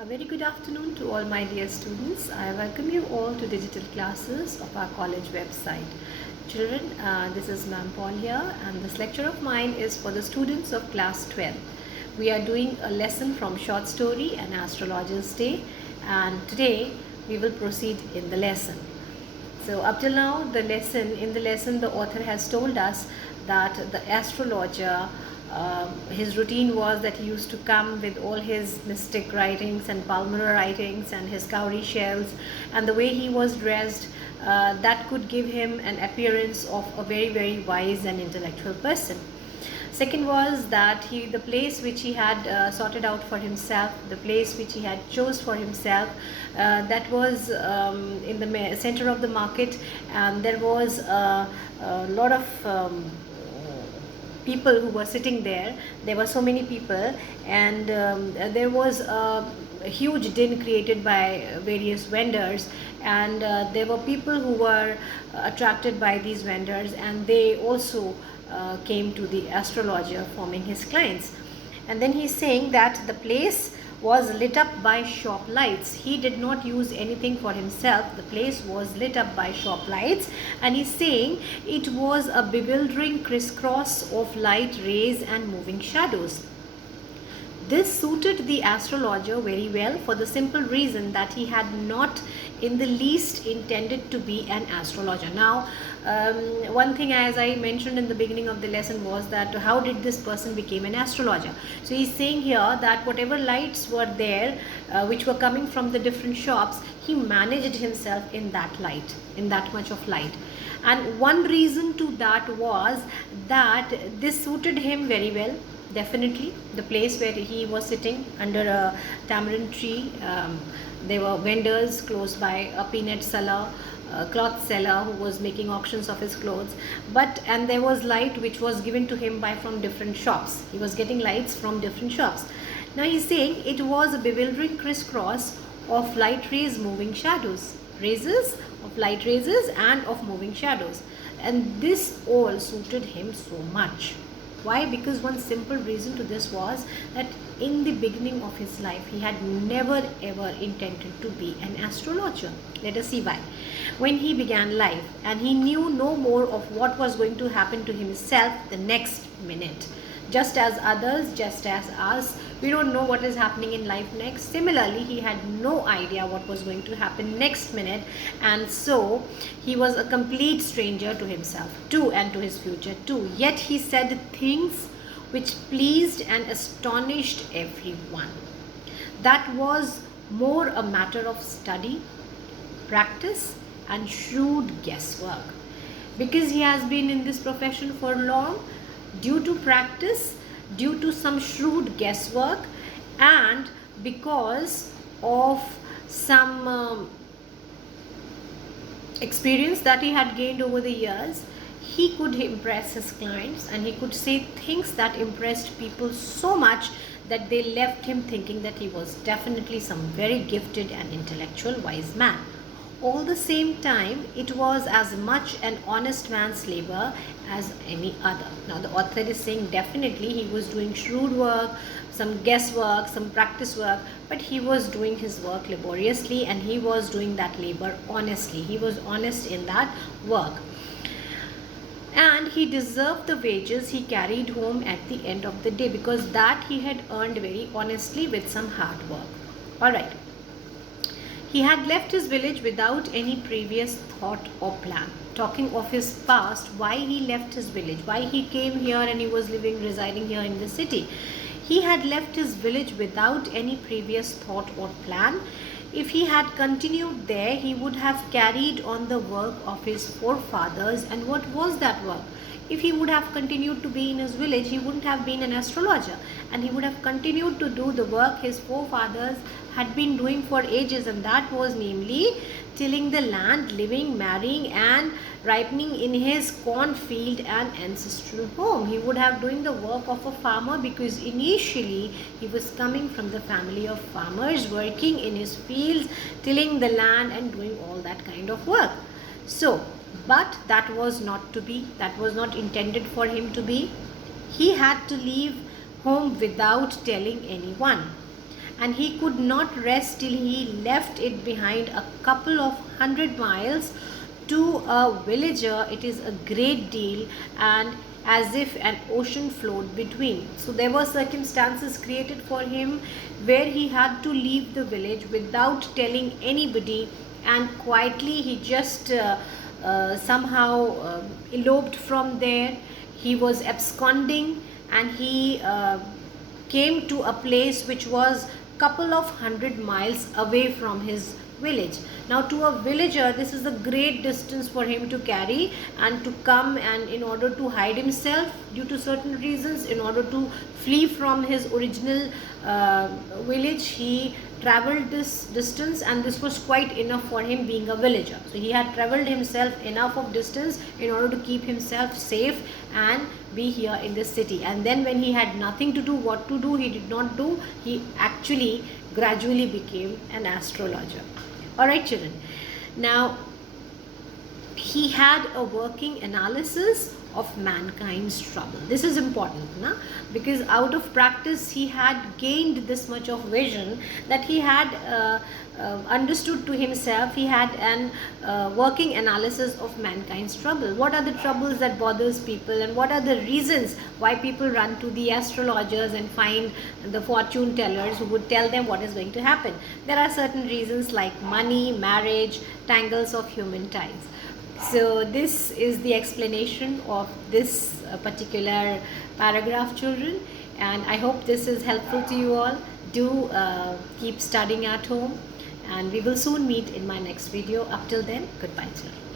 A very good afternoon to all my dear students. I welcome you all to digital classes of our college website. Children, this is Ma'am Paul here, and this lecture of mine is for the students of class 12. We are doing a lesson from short story and astrologer's day, and today we will proceed in the lesson. So up till now, in the lesson the author has told us that the astrologer, his routine was that he used to come with all his mystic writings and palmar writings and his cowrie shells, and the way he was dressed, that could give him an appearance of a very, very wise and intellectual person. Second was that the place which he had sorted out for himself, the place which he had chose for himself, that was in the center of the market, and there was a lot of people who were sitting there. There were so many people, and there was a huge din created by various vendors, and there were people who were attracted by these vendors, and they also came to the astrologer, forming his clients. And then he's saying that the place was lit up by shop lights. He did not use anything for himself. The place was lit up by shop lights, and he's saying it was a bewildering crisscross of light rays and moving shadows. This suited the astrologer very well for the simple reason that he had not in the least intended to be an astrologer. Now, one thing, as I mentioned in the beginning of the lesson, was that how did this person become an astrologer? So he's saying here that whatever lights were there, which were coming from the different shops, he managed himself in that light, in that much of light. And one reason to that was that this suited him very well. Definitely, the place where he was sitting under a tamarind tree, there were vendors close by, a peanut seller, a cloth seller who was making auctions of his clothes, and there was light which was given to him from different shops. He was getting lights from different shops. Now he's saying it was a bewildering crisscross of light rays, moving shadows, light rays and of moving shadows, and this all suited him so much. Why? Because one simple reason to this was that in the beginning of his life, he had never ever intended to be an astrologer. Let us see why. When he began life, and he knew no more of what was going to happen to himself the next minute. Just as others, just as us, we don't know what is happening in life next. Similarly, he had no idea what was going to happen next minute, and so he was a complete stranger to himself too, and to his future too. Yet he said things which pleased and astonished everyone. That was more a matter of study, practice, and shrewd guesswork. Because he has been in this profession for long, due to practice, due to some shrewd guesswork, and because of some experience that he had gained over the years, he could impress his clients, and he could say things that impressed people so much that they left him thinking that he was definitely some very gifted and intellectual wise man. All the same time, it was as much an honest man's labor as any other. Now the author is saying definitely he was doing shrewd work, some guesswork, some practice work, but he was doing his work laboriously, and he was doing that labor honestly. He was honest in that work, and he deserved the wages he carried home at the end of the day, because that he had earned very honestly with some hard work. All right. He had left his village without any previous thought or plan. Talking of his past, why he left his village, why he came here and he was residing here in the city. He had left his village without any previous thought or plan. If he had continued there, he would have carried on the work of his forefathers. And what was that work? If he would have continued to be in his village, he wouldn't have been an astrologer, and he would have continued to do the work his forefathers had been doing for ages, and that was namely tilling the land, living, marrying, and ripening in his cornfield and ancestral home. He would have doing the work of a farmer, because initially he was coming from the family of farmers, working in his fields, tilling the land and doing all that kind of work. So, but that was not to be, that was not intended for him to be. He had to leave home without telling anyone. and he could not rest till he left it behind a couple of 100 miles. To a villager, it is a great deal, and as if an ocean flowed between. So there were circumstances created for him where he had to leave the village without telling anybody, and quietly he just somehow eloped from there. He was absconding, and he came to a place which was couple of 100 miles away from his village. Now to a villager, this is a great distance for him to carry and to come, and in order to hide himself due to certain reasons, in order to flee from his original village, he traveled this distance, and this was quite enough for him being a villager. So he had traveled himself enough of distance in order to keep himself safe and be here in this city. And then when he had nothing to do, what to do, he did not do. He actually gradually became an astrologer. Alright children, now he had a working analysis of mankind's trouble. This is important, na? Because out of practice he had gained this much of vision, that he had understood to himself. He had an working analysis of mankind's trouble. What are the troubles that bothers people, and what are the reasons why people run to the astrologers and find the fortune tellers who would tell them what is going to happen? There are certain reasons like money, marriage, tangles of human ties. So this is the explanation of this particular paragraph, children, and I hope this is helpful to you all. Do keep studying at home, and we will soon meet in my next video. Up till then, goodbye children.